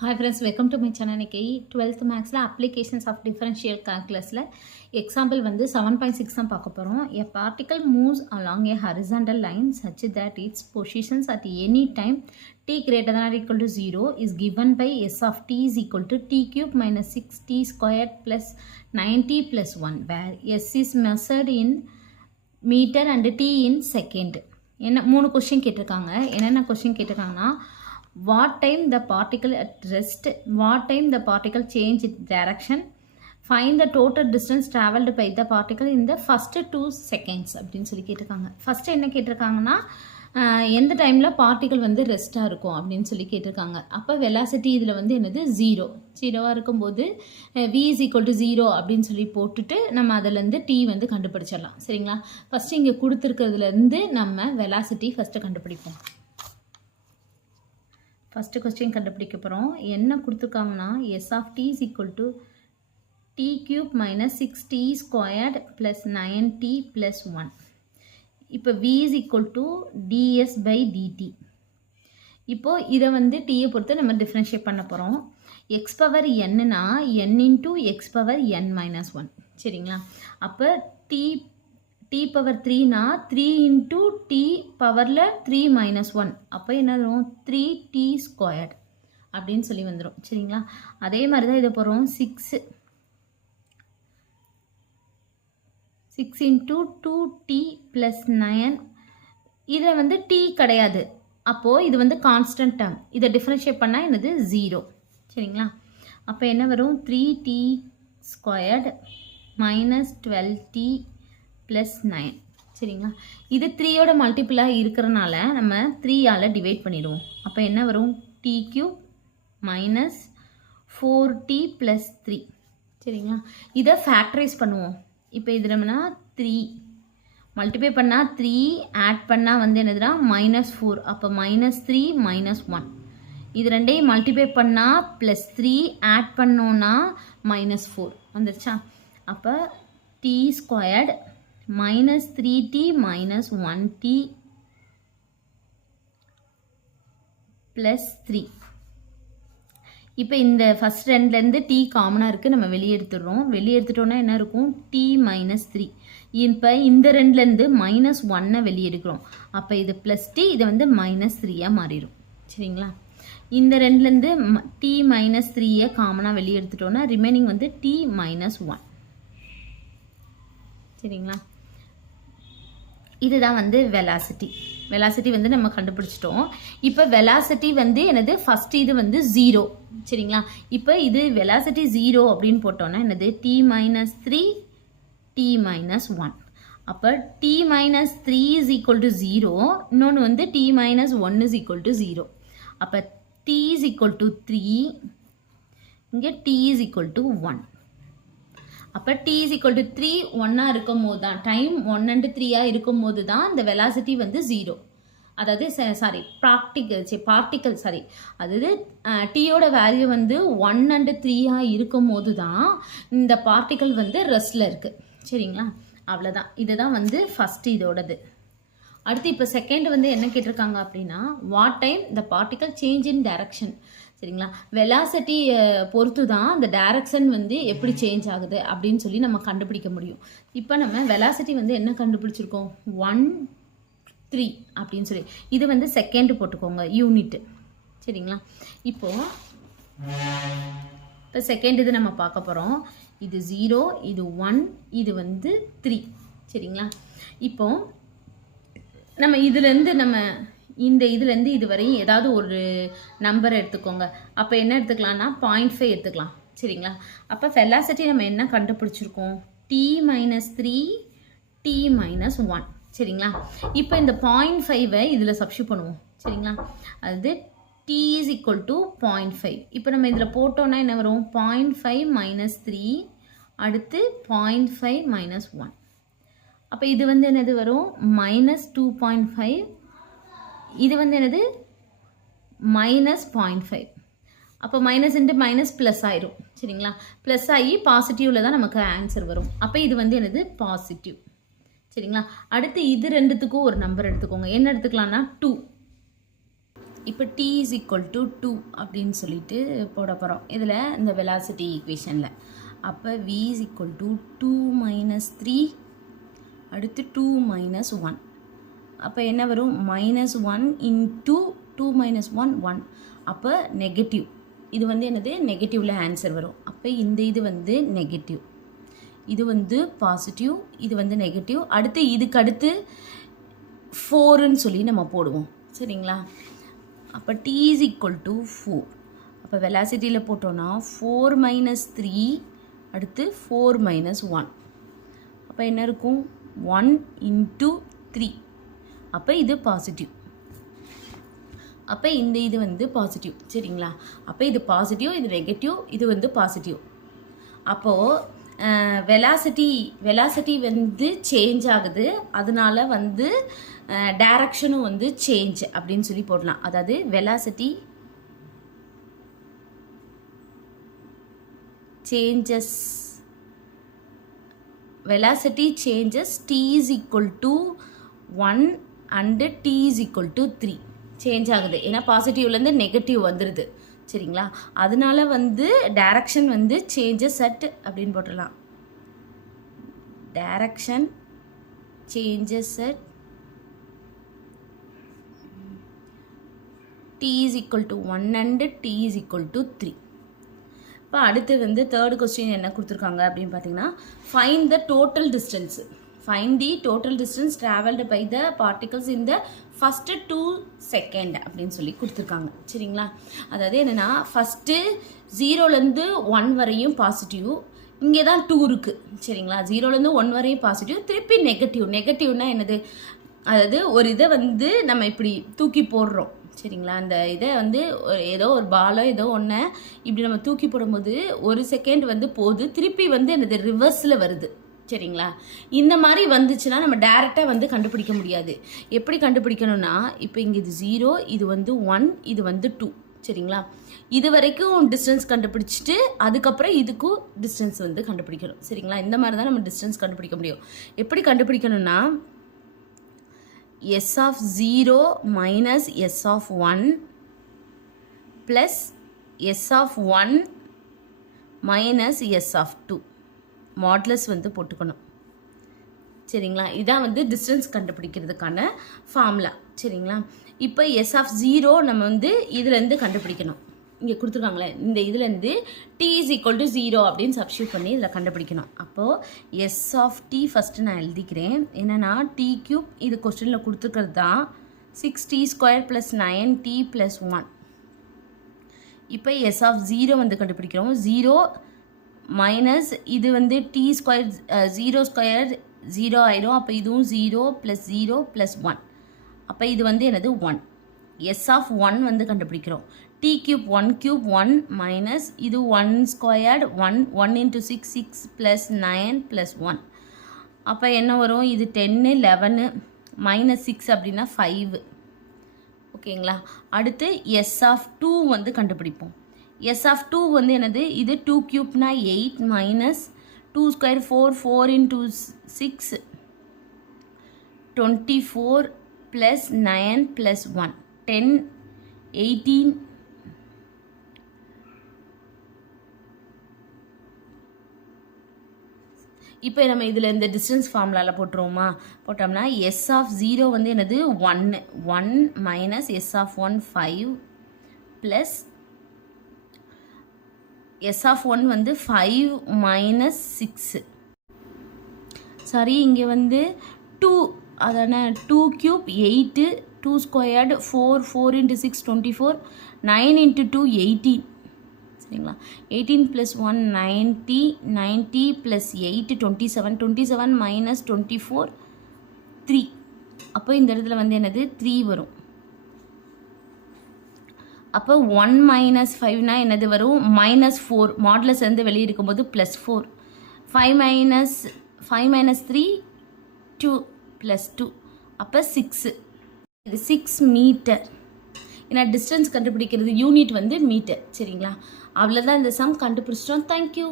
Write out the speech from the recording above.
Hi friends, welcome to my channel. இன்னைக்கு 12th மேக்ஸில் applications of differential calculusல example வந்து 7.6 தான் பார்க்க போகிறோம். A particle moves along a horizontal line such that its positions at any time t greater than or equal to 0 is given by s of t is equal to t cube minus 6t squared plus 9t plus 1 where s is measured in meter and t in second. என்ன 3 question கேட்டிருக்காங்க. என்னென்ன question கேட்டிருக்காங்கன்னா what time the particle at rest, what time the particle change its direction, find the total distance traveled by the particle in the first 2 seconds அப்படின்னு சொல்லி கேட்டிருக்காங்க. First என்ன கேட்டிருக்காங்கன்னா எந்த டைமில் particle வந்து ரெஸ்ட்டாக இருக்கும் அப்படின்னு சொல்லி கேட்டிருக்காங்க. அப்போ வெலாசிட்டி இதில் வந்து என்னது ஜீரோவாக இருக்கும்போது v is equal to 0 அப்படின்னு சொல்லி போட்டுட்டு நம்ம அதிலேருந்து t வந்து கண்டுபிடிச்சிடலாம். சரிங்களா? ஃபஸ்ட்டு இங்கே கொடுத்துருக்கிறதுலேருந்து நம்ம வெலாசிட்டி ஃபஸ்ட்டு கண்டுபிடிப்போம். ஃபஸ்ட்டு கொஸ்டின் கண்டுபிடிக்க போகிறோம். என்ன கொடுத்துருக்காங்கன்னா s of t is equal to t cube minus 6t squared plus 9t plus 1. இப்போ v is equal to ds by dt. இப்போது இதை வந்து டீயை பொறுத்து நம்ம டிஃப்ரென்ஷியேட் பண்ண போகிறோம். எக்ஸ் பவர் என்னன்னா n into x power n minus 1. சரிங்களா? அப்போ t பவர் 3னா 3 இன்டூ டி பவரில் 3 மைனஸ் 1. அப்போ என்ன வரும் 3t ஸ்கொயர்ட் அப்படின்னு சொல்லி வந்துடும். சரிங்களா? அதே மாதிரி தான் இதை போகிறோம் 6 இன்டூ 2t ப்ளஸ் 9. இதில் வந்து t கிடையாது, அப்போது இது வந்து கான்ஸ்டன்ட் டேர்ம். இதை டிஃப்ரென்ஷியேட் பண்ணால் என்னது 0. சரிங்களா? அப்போ என்ன வரும் 3t squared minus 12t plus 9. சரிங்களா? இது 3யோட மல்டிப்புளாக இருக்கிறனால நம்ம 3ஆல் டிவைட் பண்ணிடுவோம். அப்போ என்ன வரும் D cube minus 4t plus 3. சரிங்களா? இதை ஃபேக்டரைஸ் பண்ணுவோம். இப்போ இது நம்மனா 3 மல்டிப்ளை பண்ணால் 3 ஆட் பண்ணால் வந்து என்னதுன்னா -4. அப்போ -3 -1. இது ரெண்டையும் மல்டிப்ளை பண்ணால் ப்ளஸ் 3 ஆட் பண்ணோன்னா -4 வந்துருச்சா? அப்போ t squared minus 3t minus 1t plus 3. இப்போ இந்த ஃபஸ்ட் ரெண்டுலேருந்து t காமனாக இருக்குது, நம்ம வெளியே எடுத்துடுறோம். வெளியே எடுத்துட்டோன்னா என்ன இருக்கும் t மைனஸ் 3. இப்போ இந்த ரெண்டுலேருந்து -1 வெளியே எடுக்கிறோம். அப்போ இது ப்ளஸ் t, இதை வந்து -3யாக மாறிடும். சரிங்களா? இந்த ரெண்டுலேருந்து t மைனஸ் 3யை காமனாக வெளியே எடுத்துட்டோன்னா ரிமைனிங் வந்து t மைனஸ் 1. சரிங்களா? இதுதான் வந்து வெலாசிட்டி வந்து நம்ம கண்டுபிடிச்சிட்டோம். இப்போ வெலாசிட்டி வந்து என்னது ஃபஸ்ட்டு இது வந்து 0. சரிங்களா? இப்போ இது வெலாசிட்டி 0 அப்படின்னு போட்டோன்னா என்னது t மைனஸ் 3 t மைனஸ் 1. அப்போ t minus 3 is equal to 0, இன்னொன்று வந்து t minus 1 is equal to 0. அப்போ t இஸ் ஈக்குவல் டு 3, இங்கே t இஸ் ஈக்குவல் டு 1. அப்போ t is equal to 3 1ஆக இருக்கும் போது தான், டைம் 1 and 3ஆக இருக்கும் போது தான் இந்த வெலாசிட்டி வந்து 0. அதாவது பார்ட்டிக்கல் அதாவது டீயோட வேல்யூ வந்து 1 and 3ஆக இருக்கும் போது தான் இந்த பார்ட்டிக்கல் வந்து ரெஸ்டில் இருக்குது. சரிங்களா? அவ்வளோதான். இதுதான் வந்து ஃபஸ்ட்டு இதோடது. அடுத்து இப்போ செகண்ட் வந்து என்ன கேட்டிருக்காங்க அப்படின்னா what time the particle change in direction. சரிங்களா? வெலாசிட்டி பொறுத்து தான் அந்த டைரக்ஷன் வந்து எப்படி சேஞ்ச் ஆகுது அப்படின்னு சொல்லி நம்ம கண்டுபிடிக்க முடியும். இப்போ நம்ம வெலாசிட்டி வந்து என்ன கண்டுபிடிச்சிருக்கோம் 1 3 அப்படின்னு சொல்லி, இது வந்து செகண்ட் போட்டுக்கோங்க யூனிட்டு. சரிங்களா? இப்போ செகண்ட் இது நம்ம பார்க்க போகிறோம். இது 0, இது 1, இது வந்து 3. சரிங்களா? இப்போ நம்ம இதுலேருந்து இதுலேருந்து இது வரையும் ஏதாவது ஒரு நம்பர் எடுத்துக்கோங்க. அப்போ என்ன எடுத்துக்கலாம்னா 0.5 எடுத்துக்கலாம். சரிங்களா? அப்போ வெலாசிட்டி நம்ம என்ன கண்டுபிடிச்சிருக்கோம் t மைனஸ் 3 t மைனஸ் 1. சரிங்களா? இப்போ இந்த 0.5ஐ இதில் சப்ஸ்டியூட் பண்ணுவோம். சரிங்களா? அது t இஸ் ஈக்குவல் டு 0.5. இப்போ நம்ம இதில் போட்டோன்னா என்ன வரும் 0.5 மைனஸ் 3, அடுத்து 0.5 மைனஸ் 1. அப்போ இது வந்து என்னது வரும் -2.5. இது வந்து என்னது -0.5. அப்போ மைனஸ் இன்ட்டு மைனஸ் ப்ளஸ் ஆயிரும். சரிங்களா? ப்ளஸ் ஆகி பாசிட்டிவில் தான் நமக்கு ஆன்சர் வரும். அப்போ இது வந்து என்னது பாசிட்டிவ். சரிங்களா? அடுத்து இது ரெண்டுத்துக்கும் ஒரு நம்பர் எடுத்துக்கோங்க. என்ன எடுத்துக்கலாம்னா 2. இப்போ t is equal to 2 அப்படின்னு சொல்லிட்டு போட போகிறோம் இதில் இந்த வெலாசிட்டி ஈக்குவேஷனில். அப்போ v is equal to 2 minus 3 அடுத்து 2 minus 1. அப்போ என்ன வரும் -1 into 2 minus 1 1. அப்போ நெகட்டிவ். இது வந்து என்னது நெகட்டிவில் ஆன்சர் வரும். அப்போ இந்த இது வந்து நெகட்டிவ், இது வந்து பாசிட்டிவ், இது வந்து நெகட்டிவ். அடுத்து இதுக்கு அடுத்து 4ன்னு சொல்லி நம்ம போடுவோம் சரிங்களா. அப்போ t is equal to 4. அப்போ வெலாசிட்டியில் போட்டோன்னா 4 minus 3 அடுத்து 4 minus 1. அப்போ என்ன இருக்கும் 1 into 3. அப்போ இது பாசிட்டிவ். அப்போ இந்த இது வந்து பாசிட்டிவ் சரிங்களா. அப்போ இது பாசிட்டிவ், இது நெகட்டிவ், இது வந்து பாசிட்டிவ். அப்போது வெலாசிட்டி வந்து சேஞ்ச் ஆகுது, அதனால வந்து டைரக்ஷனும் வந்து சேஞ்ச் அப்படின்னு சொல்லி போடலாம். அதாவது velocity changes t is equal to 1 and t is equal to 3 change ஆகுது. ஏன்னா பாசிட்டிவ்லேருந்து நெகட்டிவ் வந்துடுது சரிங்களா. அதனால வந்து டைரக்ஷன் வந்து சேஞ்சஸ் அட் அப்படின்னு போட்டுடலாம். Direction changes at t is equal to 1 and t is equal to 3. இப்போ அடுத்து வந்து தேர்ட் கொஸ்டின் என்ன கொடுத்துருக்காங்க அப்படின்னு பார்த்தீங்கன்னா, find the total distance. Find the total distance traveled by the particles in the first 2 seconds அப்படின்னு சொல்லி கொடுத்துருக்காங்க சரிங்களா. அதாவது என்னென்னா ஃபஸ்ட்டு 0லேருந்து 1 வரையும் பாசிட்டிவ், இங்கே தான் 2 இருக்குது சரிங்களா. 0லேருந்து 1 வரையும் பாசிட்டிவ், திருப்பி நெகட்டிவ்னா என்னது, அதாவது ஒரு இதை வந்து நம்ம இப்படி தூக்கி போடுறோம் சரிங்களா. அந்த இதை வந்து ஏதோ ஒரு பாலோ ஏதோ ஒன்று இப்படி நம்ம தூக்கி போடும்போது 1 செகண்ட் வந்து போகுது, திருப்பி வந்து என்னது ரிவர்ஸில் வருது சரிங்களா. இந்த மாதிரி வந்துச்சுன்னா நம்ம டைரெக்டாக வந்து கண்டுபிடிக்க முடியாது. எப்படி கண்டுபிடிக்கணும்னா, இப்போ இங்கே இது 0, இது வந்து 1, இது வந்து 2 சரிங்களா. இது வரைக்கும் டிஸ்டன்ஸ் கண்டுபிடிச்சிட்டு அதுக்கப்புறம் இதுக்கும் டிஸ்டன்ஸ் வந்து கண்டுபிடிக்கணும் சரிங்களா. இந்த மாதிரி தான் நம்ம டிஸ்டன்ஸ் கண்டுபிடிக்க முடியும். எப்படி கண்டுபிடிக்கணும்னா, s of 0 minus s of 1 plus s of 1 minus s of 2 modulus வந்து போட்டுக்கணும் சரிங்களா. இதான் வந்து டிஸ்டன்ஸ் கண்டுபிடிக்கிறதுக்கான ஃபார்முலா சரிங்களா. இப்போ s of 0 நம்ம வந்து இதுலேருந்து கண்டுபிடிக்கணும். இங்கே கொடுத்துருக்காங்களே இந்த இதுலேருந்து t is equal to 0 அப்படின்னு சப்ஸ்டியூட் பண்ணி இதில் கண்டுபிடிக்கணும். அப்போது s of t ஃபஸ்ட்டு நான் எழுதிக்கிறேன். என்னென்னா t³ இது கொஸ்டினில் கொடுத்துருக்கிறது தான் 6t² + 9t + 1. இப்போ s of 0 வந்து கண்டுபிடிக்கிறோம். 0 மைனஸ் இது வந்து t² 0² 0 ஆயிரும். அப்போ இதுவும் 0 + 0 + 1. அப்போ இது வந்து என்னது 1. s of 1 வந்து கண்டுபிடிக்கிறோம். t³ 1³ 1 மைனஸ் இது 1² 1 1 into 6 6 + 9 + 1. அப்போ என்ன வரும், இது 10 11 -6 அப்படின்னா 5 ஓகேங்களா. அடுத்து s of 2 வந்து கண்டுபிடிப்போம். s of 2 வந்து என்னது, இது 2³ 8 minus 2² 4 4 into 6 24 plus 9 plus 1 10 18 இப்போ நம்ம இதில் இந்த டிஸ்டன்ஸ் ஃபார்முலாவில் போட்டோம்னா s of 0 வந்து என்னது 1 minus s of 1 5 plus s of 1 வந்து 5 minus 6 சாரி இங்கே வந்து 2 அதான 2³ 8 2² 4 4 into 6 24 9 into 2 18 சரிங்களா. 18 + 1 90 90 + 8 27 27 minus 24 3. அப்போ இந்த இடத்துல வந்து என்னது 3 வரும். அப்போ 1 minus 5னா என்னது வரும் -4. மாடுலஸ் வந்து வெளியே இருக்கும்போது +4. 5 minus 3 2 + 2 அப்போ 6. இது 6 மீட்டர். ஏன்னா டிஸ்டன்ஸ் கண்டுபிடிக்கிறது யூனிட் வந்து மீட்டர் சரிங்களா. அவ்வளோதான் இந்த சம் கண்டுபிடிச்சிட்டோம். தேங்க்யூ.